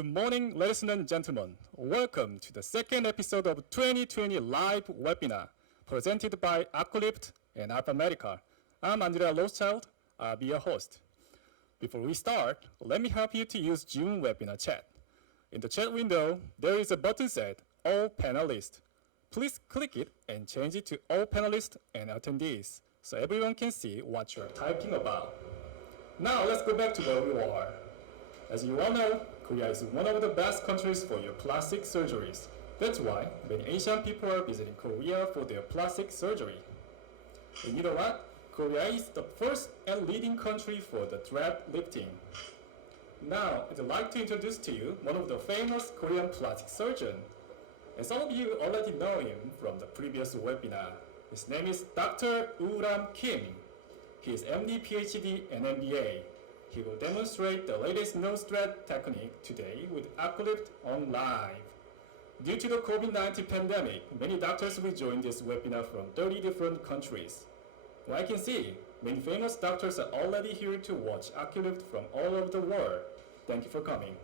Good morning, ladies and gentlemen. Welcome to the second episode of 2020 live webinar presented by Aqualift and ALFA MEDICAL. I'm Andrea Rothschild. I'll be your host. Before we start, let me help you to use Zoom webinar chat. In the chat window, there is a button said All Panelists. Please click it and change it to All Panelists and Attendees so everyone can see what you're typing about. Now let's go back to where we were. As you all know, Korea is one of the best countries for your plastic surgeries. That's why many Asian people are visiting Korea for their plastic surgery. And you know what? Korea is the first and leading country for the thread lifting. Now, I'd like to introduce to you one of the famous Korean plastic surgeons. And some of you already know him from the previous webinar. His name is Dr. Woo-Ram Kim. He is MD, PhD, and MBA. He will demonstrate the latest nose thread technique today with Aqualift on live. Due to the COVID-19 pandemic, many doctors will join this webinar from 30 different countries. Well, I can see many famous doctors are already here to watch Aqualift from all over the world. Thank you for coming.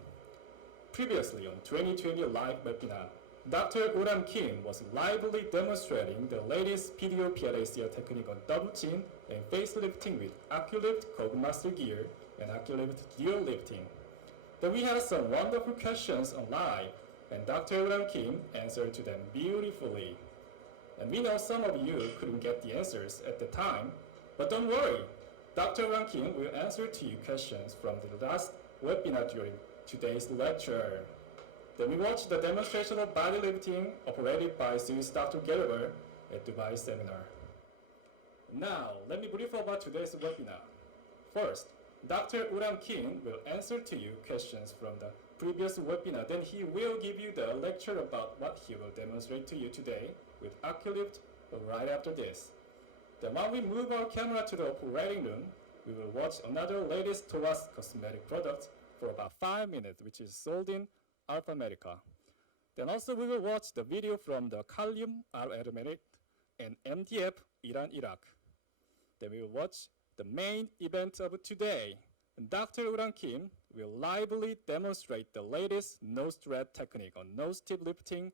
Previously on 2020 live webinar, Dr. Woo-Ram Kim was lively demonstrating the latest PDO PLACR technique on double chin and facelifting with Aqualift Master Gear and Aqualift Dual Lifting. Then we had some wonderful questions on live, and Dr. Woo-Ram Kim answered to them beautifully. And we know some of you couldn't get the answers at the time, but don't worry. Dr. Woo-Ram Kim will answer to you questions from the last webinar during today's lecture. Then we watched the demonstration of body lifting operated by Swiss Dr. Gerber at Dubai seminar. Now, let me brief about today's webinar. First, Dr. Woo-Ram Kim will answer to you questions from the previous webinar. Then he will give you the lecture about what he will demonstrate to you today with Aqualift right after this. Then when we move our camera to the operating room, we will watch another latest Thorax cosmetic product for about 5 minutes, which is sold in ALFA MEDICAL. Then also we will watch the video from the Kalium aromatic and MDF Iran Iraq. Then we will watch the main event of today. Dr. Woo-Ram Kim will lively demonstrate the latest nose thread technique on nose tip lifting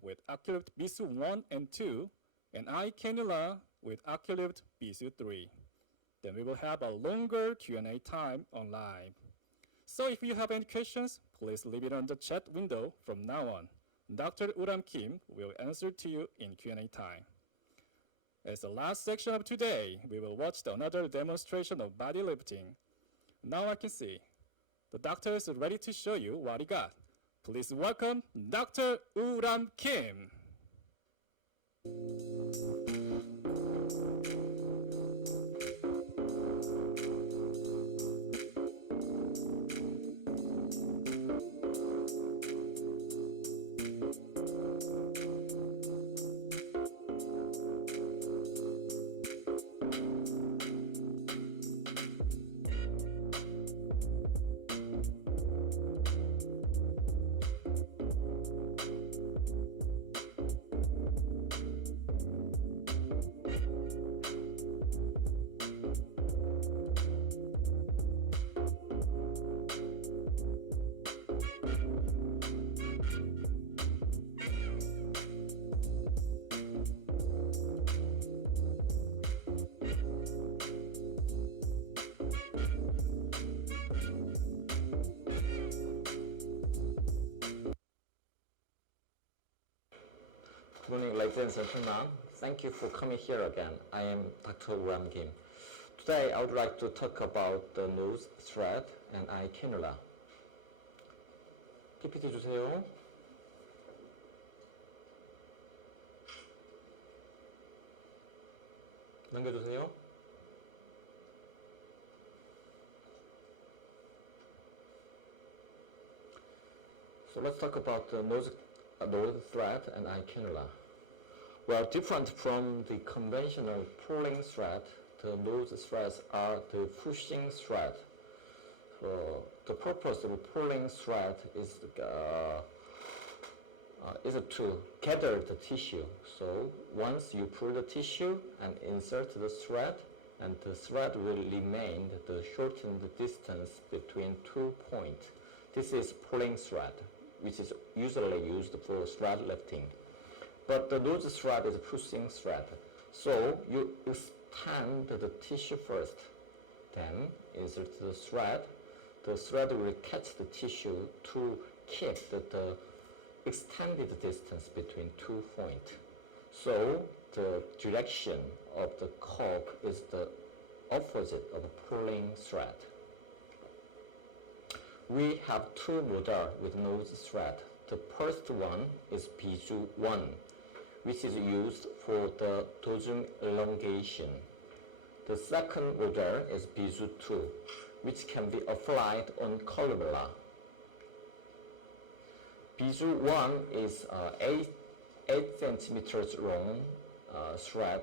with Aqualift Visu I and II and eye cannula with Aqualift Visu III. Then we will have a longer Q&A time on live. So if you have any questions, please leave it on the chat window from now on. Dr. Woo-Ram Kim will answer to you in Q&A time. As the last section of today, we will watch another demonstration of body lifting. Now I can see the doctor is ready to show you what he got. Please welcome Dr. Woo-Ram Kim. Good morning, ladies and gentlemen. Thank you for coming here again. I am Dr. Woo-Ram Kim. Today, I would like to talk about the nose thread and eye cannula. PPT 주세요. 넘겨주세요. So let's talk about the nose thread and eye cannula. Well, different from the conventional pulling thread, the nose threads are the pushing thread. So the purpose of pulling thread is to gather the tissue. So once you pull the tissue and insert the thread, and the thread will remain the shortened distance between 2 points. This is pulling thread, which is usually used for thread lifting. But the nose thread is pushing thread. So you extend the tissue first, then insert the thread. The thread will catch the tissue to keep the extended distance between 2 points. So the direction of the cork is the opposite of pulling thread. We have two models with nose thread. The first one is Visu I, which is used for the dosum elongation. The second model is Visu II, which can be applied on columella. Visu I is 8 centimeters long thread,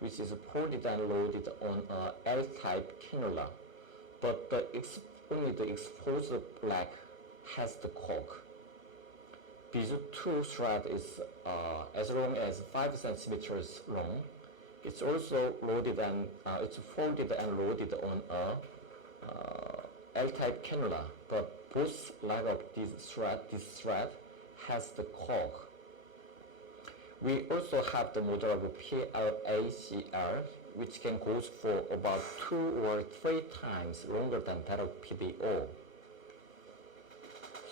which is folded and loaded on a L-type cannula, but only the exposed leg has the cork. Visu II thread is as long as 5 centimeters long. It's also loaded and it's folded and loaded on a L-type cannula, but both legs of this thread has the cork. We also have the model of PLACL, which can go for about 2 or 3 times longer than that of PDO.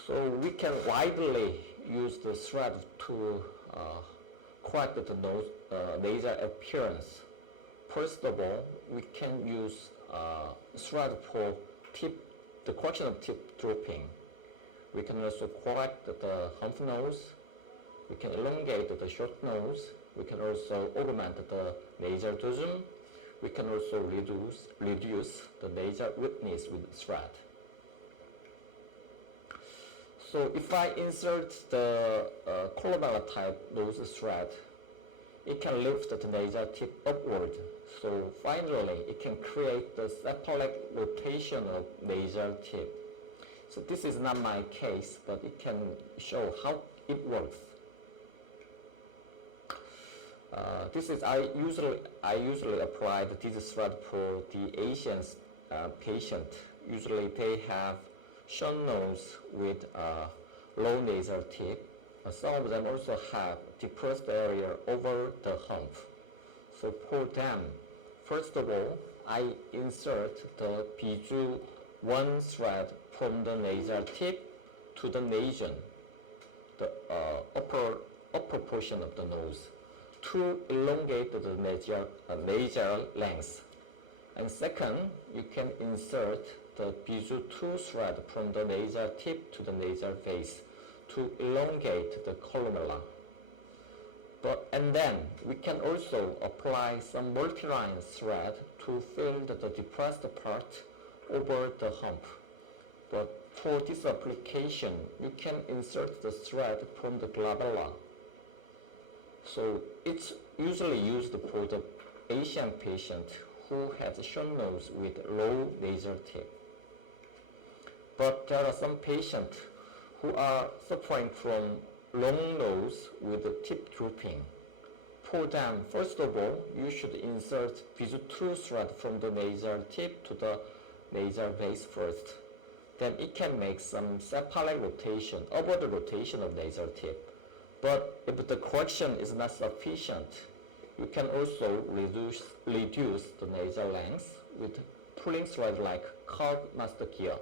So we can widely use the thread to correct the nasal appearance. First of all, we can use thread for the correction of tip drooping. We can also correct the hump nose. We can elongate the short nose. We can also augment the nasal dosum. We can also reduce the nasal wetness with thread. So if I insert the columella type nose thread, it can lift the nasal tip upward. So finally, it can create the cephalic rotation of nasal tip. So this is not my case, but it can show how it works. I usually apply this thread for the Asian patient. Usually they have short nose with low nasal tip. Some of them also have depressed area over the hump. So for them, first of all, I insert the Visu I thread from the nasal tip to the nasion, the upper portion of the nose, to elongate the nasal length. And second, you can insert the Visu II thread from the nasal tip to the nasal base to elongate the columella. And then we can also apply some multi-line thread to fill the depressed part over the hump. But for this application, you can insert the thread from the glabella. So it's usually used for the Asian patient who has a short nose with low nasal tip. But there are some patients who are suffering from long nose with the tip drooping. For them, first of all, you should insert Visu II thread from the nasal tip to the nasal base first. Then it can make some cephalic rotation, upward rotation of nasal tip. But if the correction is not sufficient, you can also reduce the nasal length with pulling thread like curved master gear.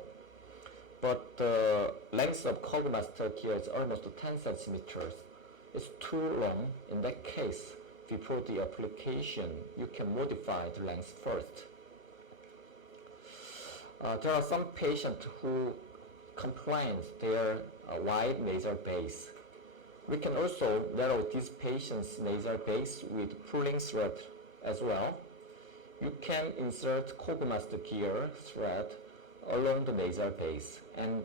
But the length of curved master gear is almost 10 centimeters. It's too long. In that case, before the application, you can modify the length first. There are some patients who complain their wide nasal base. We can also narrow these patients' nasal base with pulling thread as well. You can insert Kogomaster gear thread along the nasal base, and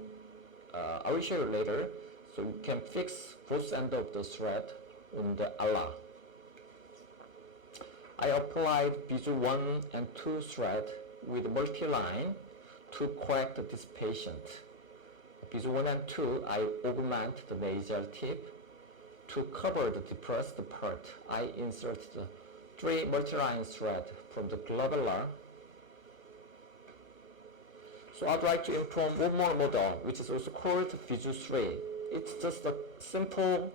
I will show you later. So you can fix both ends of the thread on the ala. I applied Visu I and II thread with multi-line to correct this patient. Visu I and II, I augment the nasal tip. To cover the depressed part, I insert the 3 multi-line thread from the glabella. So I'd like to inform one more model, which is also called Visu III. It's just a simple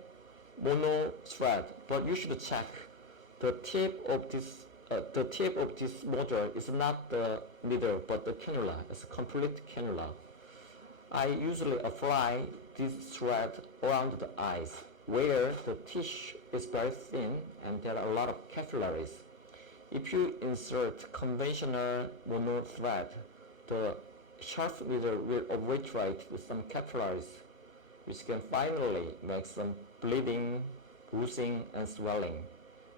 mono thread, but you should check the tip of this module is not the needle but the cannula. It's a complete cannula. I usually apply this thread around the eyes where the tissue is very thin and there are a lot of capillaries. If you insert conventional mono thread, the sharp needle will obliterate with some capillaries, which can finally make some bleeding, bruising, and swelling.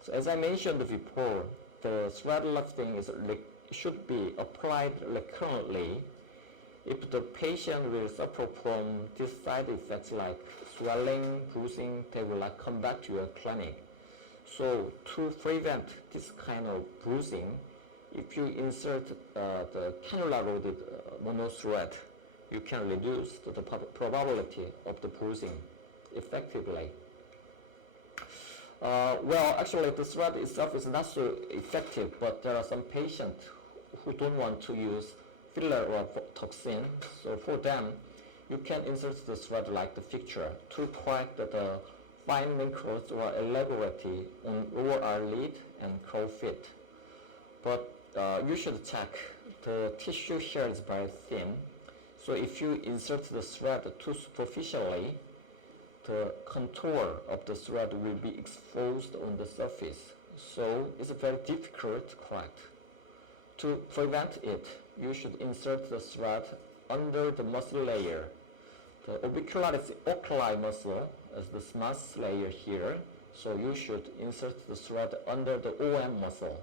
So as I mentioned before, the thread lifting should be applied recurrently if the patient will suffer from these side effects like swelling, bruising. They will not come back to your clinic. So to prevent this kind of bruising, if you insert the cannula-loaded mono thread, you can reduce the probability of the bruising effectively. Well, actually, the thread itself is not so effective, but there are some patients who don't want to use filler or toxin. So for them, you can insert the thread like the picture to correct the fine wrinkles or elaborately on lower eyelid and crow feet. But you should check the tissue here is very thin. So if you insert the thread too superficially, the contour of the thread will be exposed on the surface. So it's very difficult to correct. To prevent it, you should insert the thread under the muscle layer. The orbicularis oculi muscle is the smooth layer here, so you should insert the thread under the OM muscle.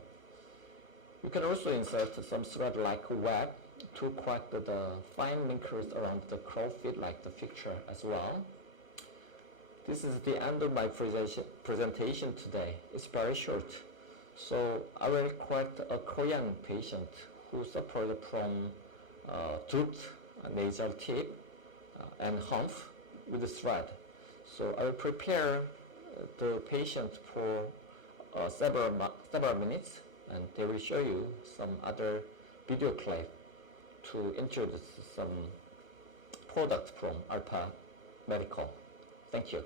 You can also insert some thread like a web to correct the fine wrinkles around the crow feet like the picture as well. This is the end of my presentation today. It's very short. So I will correct a Korean patient who suffered from drooped nasal tip and hump with the thread. So I will prepare the patient for several minutes, and they will show you some other video clip to introduce some products from ALFA Medical. Thank you.